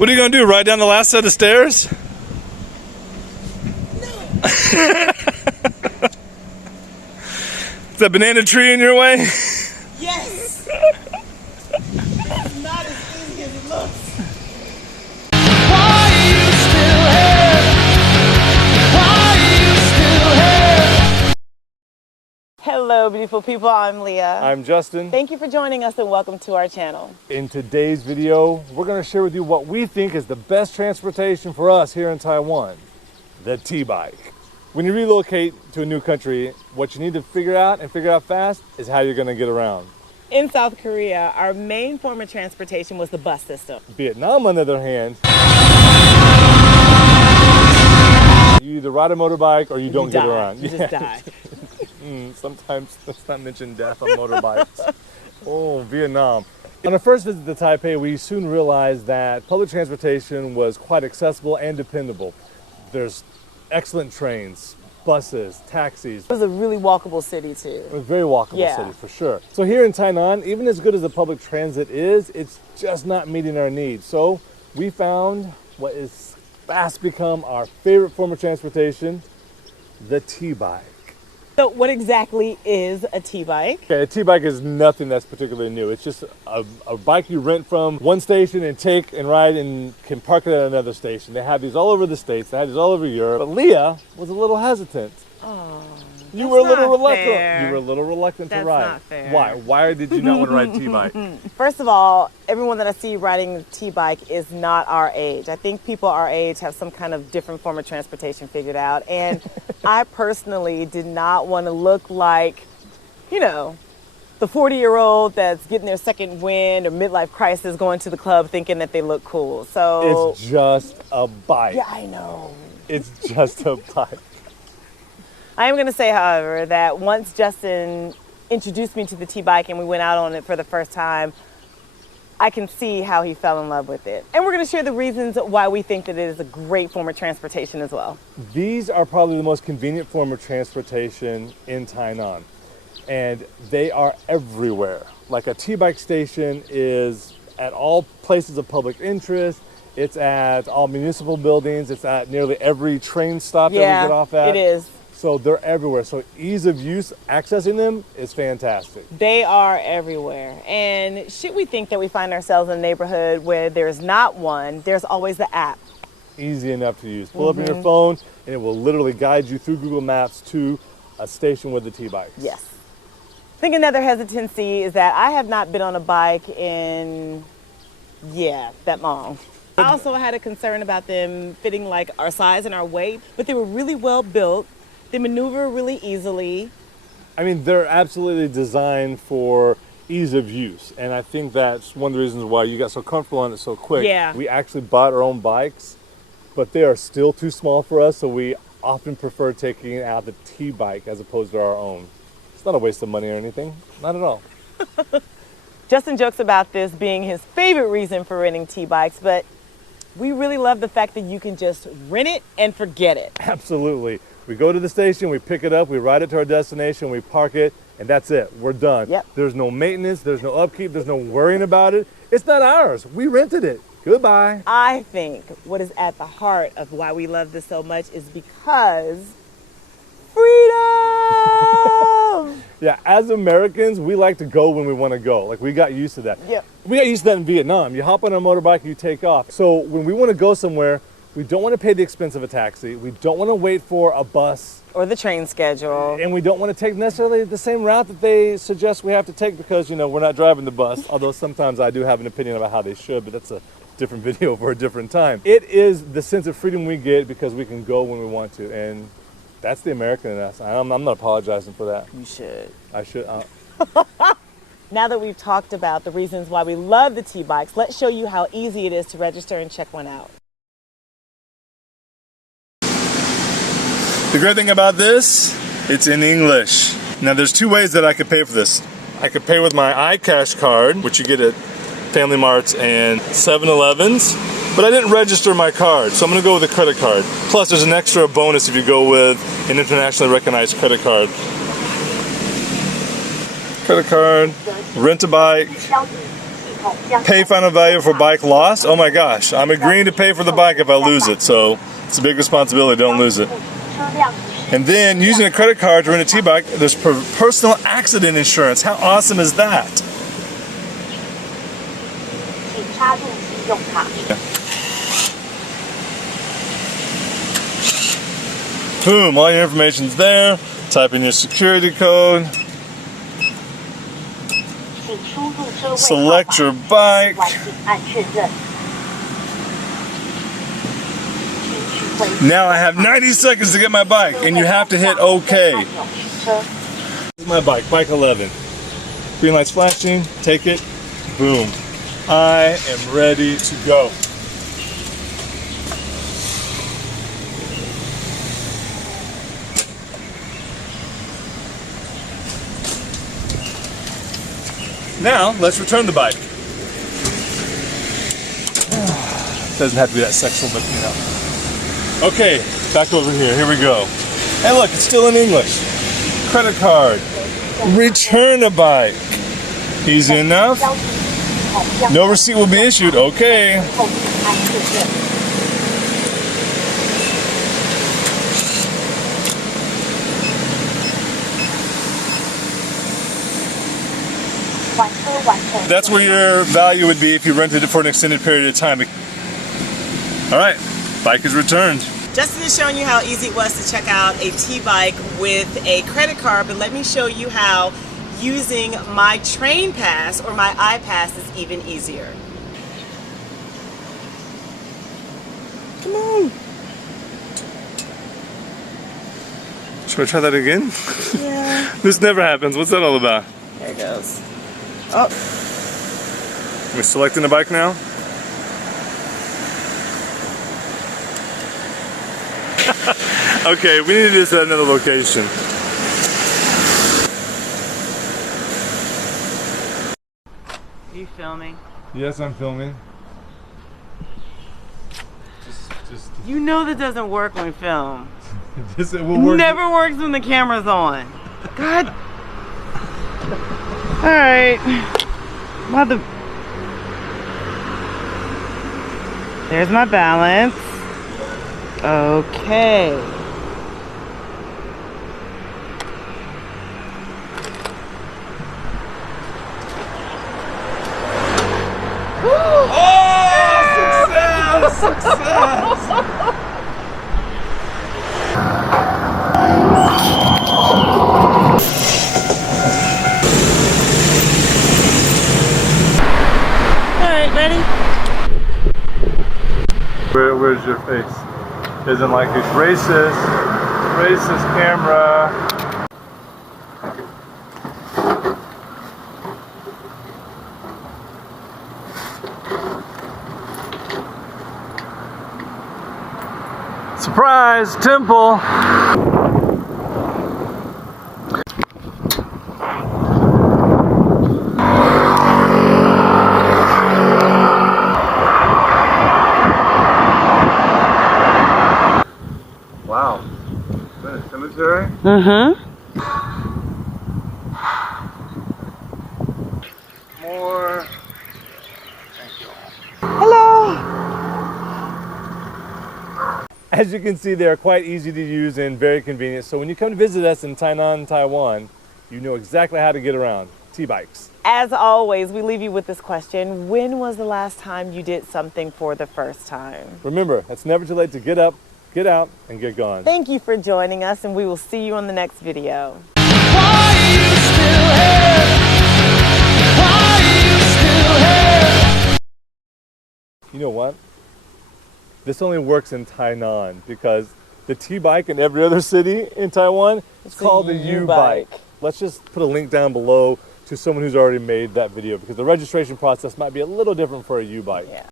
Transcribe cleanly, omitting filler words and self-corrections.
What are you gonna do? Ride down the last set of stairs? No. Is that banana tree in your way? Yes. It's not as easy as it looks. Hello, beautiful people. I'm Leah. I'm Justin. Thank you for joining us and welcome to our channel. In today's video, we're going to share with you what we think is the best transportation for us here in Taiwan, the T-bike. When you relocate to a new country, what you need to figure out and figure out fast is how you're going to get around. In South Korea, our main form of transportation was the bus system. Vietnam, on the other hand, you either ride a motorbike or you don't get around. You just die. Sometimes let's not mention death on motorbikes. Oh, Vietnam. On our first visit to Taipei, we soon realized that public transportation was quite accessible and dependable. There's excellent trains, buses, taxis. It was a really walkable city too. It was a very walkable city for sure. So here in Tainan, even as good as the public transit is, it's just not meeting our needs. So we found what is fast become our favorite form of transportation, the T-bike. So what exactly is a T-bike? Okay, a T-bike is nothing that's particularly new. It's just a bike you rent from one station and take and ride and can park it at another station. They have these all over the States. They have these all over Europe. But Leah was a little hesitant. Oh, you were a little reluctant. fair. You were a little reluctant That's to ride. not fair. Why? Why did you not want to ride T-bike? First of all, everyone that I see riding the T-bike is not our age. I think people our age have some kind of different form of transportation figured out. And I personally did not want to look like, you know, the 40-year-old that's getting their second wind or midlife crisis going to the club thinking that they look cool. So it's just a bike. Yeah, I know. It's just a bike. I am going to say, however, that once Justin introduced me to the T-bike and we went out on it for the first time, I can see how he fell in love with it. And we're going to share the reasons why we think that it is a great form of transportation as well. These are probably the most convenient form of transportation in Tainan. And they are everywhere. Like a T-bike station is at all places of public interest. It's at all municipal buildings. It's at nearly every train stop that we get off at. It is. So they're everywhere. So ease of use, accessing them is fantastic. They are everywhere. And should we think that we find ourselves in a neighborhood where there's not one, there's always the app. Easy enough to use. Pull up on your phone and it will literally guide you through Google Maps to a station with the T-bikes. Yes. I think another hesitancy is that I have not been on a bike in, that long. I also had a concern about them fitting like our size and our weight, but they were really well built. They maneuver really easily. I mean, they're absolutely designed for ease of use. And I think that's one of the reasons why you got so comfortable on it so quick. Yeah. We actually bought our own bikes, but they are still too small for us. So we often prefer taking out the T-bike as opposed to our own. It's not a waste of money or anything. Not at all. Justin jokes about this being his favorite reason for renting T-bikes, but we really love the fact that you can just rent it and forget it. Absolutely. We go to the station, we pick it up, we ride it to our destination, we park it, and that's it. We're done. Yep. There's no maintenance, there's no upkeep, there's no worrying about it. It's not ours. We rented it. Goodbye. I think what is at the heart of why we love this so much is because freedom! Yeah, as Americans, we like to go when we want to go. Like, we got used to that. Yep. We got used to that in Vietnam. You hop on a motorbike, you take off. So when we want to go somewhere, we don't want to pay the expense of a taxi. We don't want to wait for a bus. Or the train schedule. And we don't want to take necessarily the same route that they suggest we have to take because, you know, we're not driving the bus. Although sometimes I do have an opinion about how they should, but that's a different video for a different time. It is the sense of freedom we get because we can go when we want to. And that's the American in us. I'm not apologizing for that. You should. I should. Now that we've talked about the reasons why we love the T-bikes, let's show you how easy it is to register and check one out. The great thing about this, it's in English. Now there's two ways that I could pay for this. I could pay with my iCash card, which you get at Family Marts and 7-Elevens, but I didn't register my card, so I'm gonna go with a credit card. Plus there's an extra bonus if you go with an internationally recognized credit card. Credit card, rent a bike, Pay final value for bike lost. Oh my gosh, I'm agreeing to pay for the bike if I lose it, so it's a big responsibility, don't lose it. And then using a credit card to rent a T-bike, there's personal accident insurance. How awesome is that? Boom, all your information's there. Type in your security code. Select your bike. Now I have 90 seconds to get my bike, and you have to hit OK. This is my bike, bike 11. Green light's flashing, take it, boom. I am ready to go. Now, let's return the bike. Doesn't have to be that sexual, but you know. Okay, back over here. Here we go. And look, it's still in English. Credit card. Return a bike. Easy enough. No receipt will be issued. Okay. That's where your value would be if you rented it for an extended period of time. All right, bike is returned. Justin is showing you how easy it was to check out a T-bike with a credit card, but let me show you how using my train pass or my iPass is even easier. Come on. Should we try that again? Yeah. This never happens. What's that all about? There it goes. Oh. We're selecting the bike now. Okay, we need to do this at another location. Are you filming? Yes, I'm filming. Just You know that doesn't work when we film. it will It work. never works when the camera's on. God. Alright. Mother. There's my balance. Okay. Oh, success! Alright, ready? Where's your face? Isn't like it's racist camera. Surprise, temple. Wow. Is that a cemetery? Mm-hmm. More. Thank you. Hello. As you can see, they are quite easy to use and very convenient. So when you come to visit us in Tainan, Taiwan, you know exactly how to get around. T-bikes. As always, we leave you with this question. When was the last time you did something for the first time? Remember, it's never too late to get up, get out, and get gone. Thank you for joining us, and we will see you on the next video. You know what? This only works in Tainan because the T-bike in every other city in Taiwan is called the U-bike. Let's just put a link down below to someone who's already made that video because the registration process might be a little different for a U-bike. Yeah.